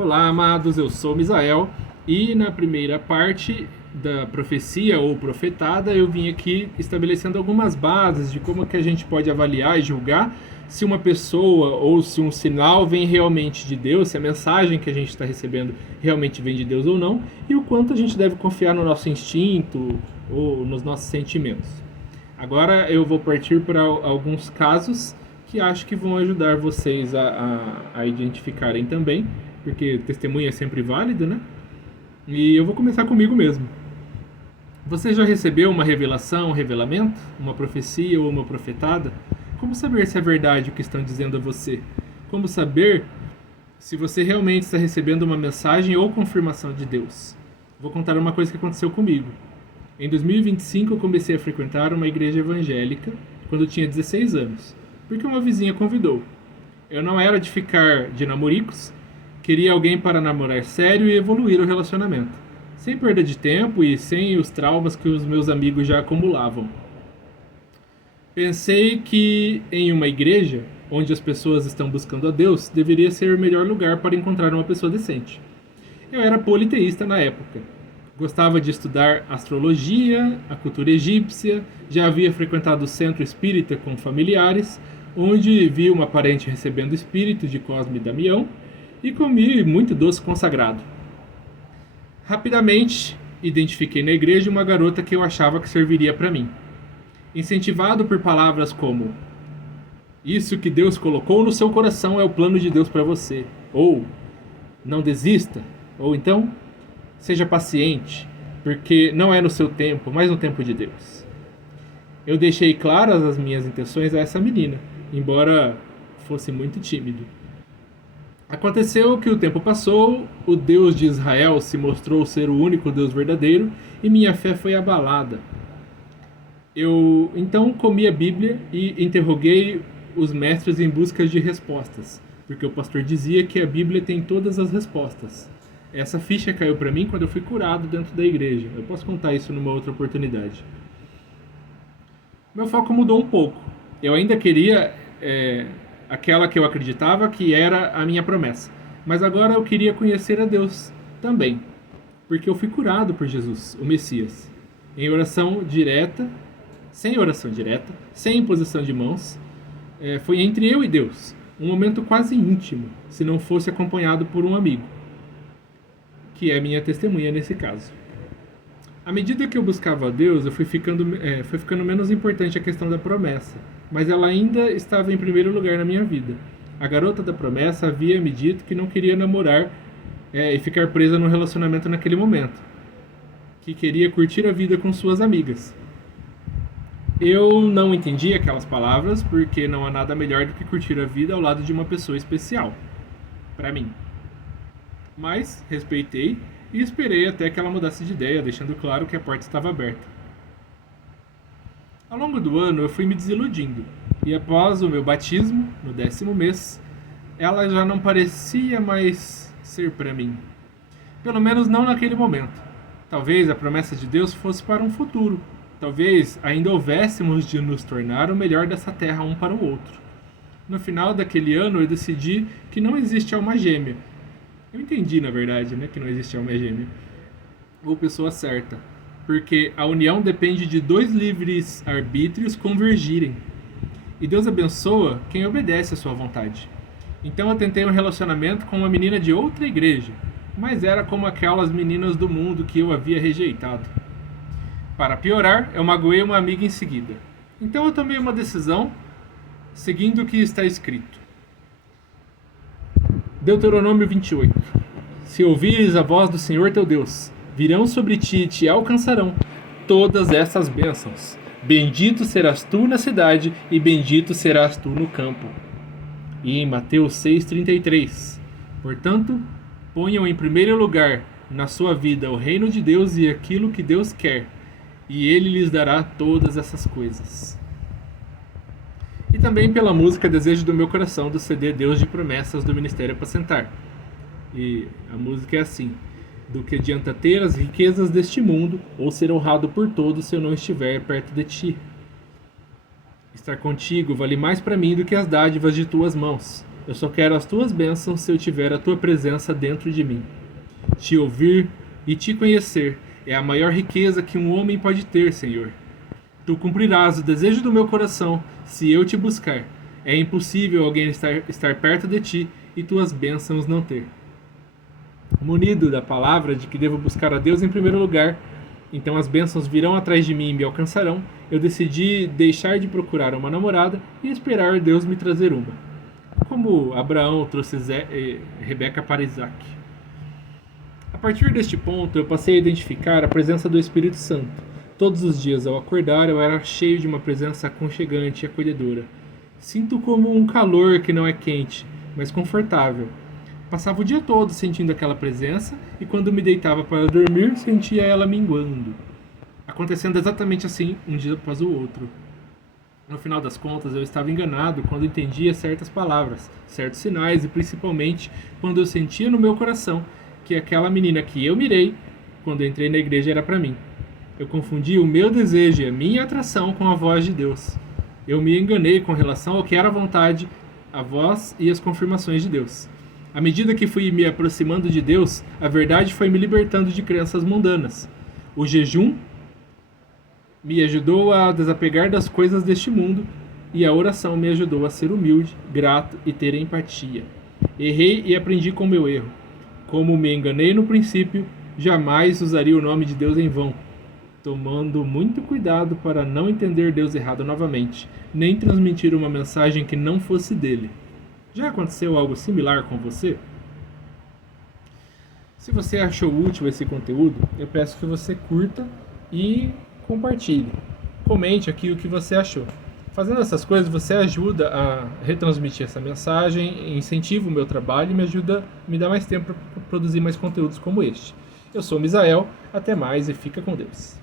Olá, amados, eu sou Misael e na primeira parte da profecia ou profetada eu vim aqui estabelecendo algumas bases de como que a gente pode avaliar e julgar se uma pessoa ou se um sinal vem realmente de Deus, se a mensagem que a gente está recebendo realmente vem de Deus ou não, e o quanto a gente deve confiar no nosso instinto ou nos nossos sentimentos. Agora eu vou partir para alguns casos que acho que vão ajudar vocês a identificarem também, porque testemunha é sempre válido, né? E eu vou começar comigo mesmo. Você já recebeu uma revelação, um revelamento, uma profecia ou uma profetada? Como saber se é verdade o que estão dizendo a você? Como saber se você realmente está recebendo uma mensagem ou confirmação de Deus? Vou contar uma coisa que aconteceu comigo. Em 2025 eu comecei a frequentar uma igreja evangélica quando eu tinha 16 anos, porque uma vizinha convidou. Eu não era de ficar de namoricos, queria alguém para namorar sério e evoluir o relacionamento, sem perda de tempo e sem os traumas que os meus amigos já acumulavam. Pensei que em uma igreja, onde as pessoas estão buscando a Deus, deveria ser o melhor lugar para encontrar uma pessoa decente. Eu era politeísta na época. Gostava de estudar astrologia, a cultura egípcia, já havia frequentado o centro espírita com familiares, onde vi uma parente recebendo o espírito de Cosme e Damião, e comi muito doce consagrado. Rapidamente, identifiquei na igreja uma garota que eu achava que serviria para mim. Incentivado por palavras como "Isso que Deus colocou no seu coração é o plano de Deus para você", ou "Não desista", ou então "Seja paciente, porque não é no seu tempo, mas no tempo de Deus". Eu deixei claras as minhas intenções a essa menina, embora fosse muito tímido. Aconteceu que o tempo passou, o Deus de Israel se mostrou ser o único Deus verdadeiro e minha fé foi abalada. Eu então comi a Bíblia e interroguei os mestres em busca de respostas, porque o pastor dizia que a Bíblia tem todas as respostas. Essa ficha caiu para mim quando eu fui curado dentro da igreja. Eu posso contar isso numa outra oportunidade. Meu foco mudou um pouco. Eu ainda queria aquela que eu acreditava que era a minha promessa. Mas agora eu queria conhecer a Deus também, porque eu fui curado por Jesus, o Messias, em oração direta, sem imposição de mãos. Foi entre eu e Deus, um momento quase íntimo, se não fosse acompanhado por um amigo, que é minha testemunha nesse caso. À medida que eu buscava a Deus, foi ficando menos importante a questão da promessa, mas ela ainda estava em primeiro lugar na minha vida. A garota da promessa havia me dito que não queria namorar e ficar presa num relacionamento naquele momento, que queria curtir a vida com suas amigas. Eu não entendi aquelas palavras, porque não há nada melhor do que curtir a vida ao lado de uma pessoa especial, para mim. Mas respeitei e esperei até que ela mudasse de ideia, deixando claro que a porta estava aberta. Ao longo do ano eu fui me desiludindo, e após o meu batismo, no 10º mês, ela já não parecia mais ser para mim. Pelo menos não naquele momento. Talvez a promessa de Deus fosse para um futuro. Talvez ainda houvéssemos de nos tornar o melhor dessa terra um para o outro. No final daquele ano eu decidi que não existe alma gêmea. Eu entendi, na verdade, que não existe alma gêmea ou pessoa certa, porque a união depende de dois livres arbítrios convergirem. E Deus abençoa quem obedece à sua vontade. Então eu tentei um relacionamento com uma menina de outra igreja, mas era como aquelas meninas do mundo que eu havia rejeitado. Para piorar, eu magoei uma amiga em seguida. Então eu tomei uma decisão, seguindo o que está escrito. Deuteronômio 28. Se ouvires a voz do Senhor teu Deus, virão sobre ti e te alcançarão todas essas bênçãos. Bendito serás tu na cidade e bendito serás tu no campo. E em Mateus 6,33. Portanto, ponham em primeiro lugar na sua vida o reino de Deus e aquilo que Deus quer, e Ele lhes dará todas essas coisas. E também pela música Desejo do Meu Coração, do CD Deus de Promessas, do Ministério Apacentar. E a música é assim: do que adianta ter as riquezas deste mundo, ou ser honrado por todos se eu não estiver perto de ti? Estar contigo vale mais para mim do que as dádivas de tuas mãos. Eu só quero as tuas bênçãos se eu tiver a tua presença dentro de mim. Te ouvir e te conhecer é a maior riqueza que um homem pode ter, Senhor. Tu cumprirás o desejo do meu coração se eu te buscar. É impossível alguém estar perto de ti e tuas bênçãos não ter. Munido da palavra de que devo buscar a Deus em primeiro lugar, então as bênçãos virão atrás de mim e me alcançarão, eu decidi deixar de procurar uma namorada e esperar Deus me trazer uma. Como Abraão trouxe Rebeca para Isaac. A partir deste ponto, eu passei a identificar a presença do Espírito Santo. Todos os dias ao acordar, eu era cheio de uma presença aconchegante e acolhedora. Sinto como um calor que não é quente, mas confortável. Passava o dia todo sentindo aquela presença e quando me deitava para dormir, sentia ela minguando. Acontecendo exatamente assim, um dia após o outro. No final das contas, eu estava enganado quando entendia certas palavras, certos sinais e principalmente quando eu sentia no meu coração que aquela menina que eu mirei quando entrei na igreja era para mim. Eu confundi o meu desejo e a minha atração com a voz de Deus. Eu me enganei com relação ao que era a vontade, a voz e as confirmações de Deus. À medida que fui me aproximando de Deus, a verdade foi me libertando de crenças mundanas. O jejum me ajudou a desapegar das coisas deste mundo e a oração me ajudou a ser humilde, grato e ter empatia. Errei e aprendi com meu erro. Como me enganei no princípio, jamais usaria o nome de Deus em vão, tomando muito cuidado para não entender Deus errado novamente, nem transmitir uma mensagem que não fosse dele. Já aconteceu algo similar com você? Se você achou útil esse conteúdo, eu peço que você curta e compartilhe. Comente aqui o que você achou. Fazendo essas coisas, você ajuda a retransmitir essa mensagem, incentiva o meu trabalho e me dá mais tempo para produzir mais conteúdos como este. Eu sou o Misael, até mais e fica com Deus.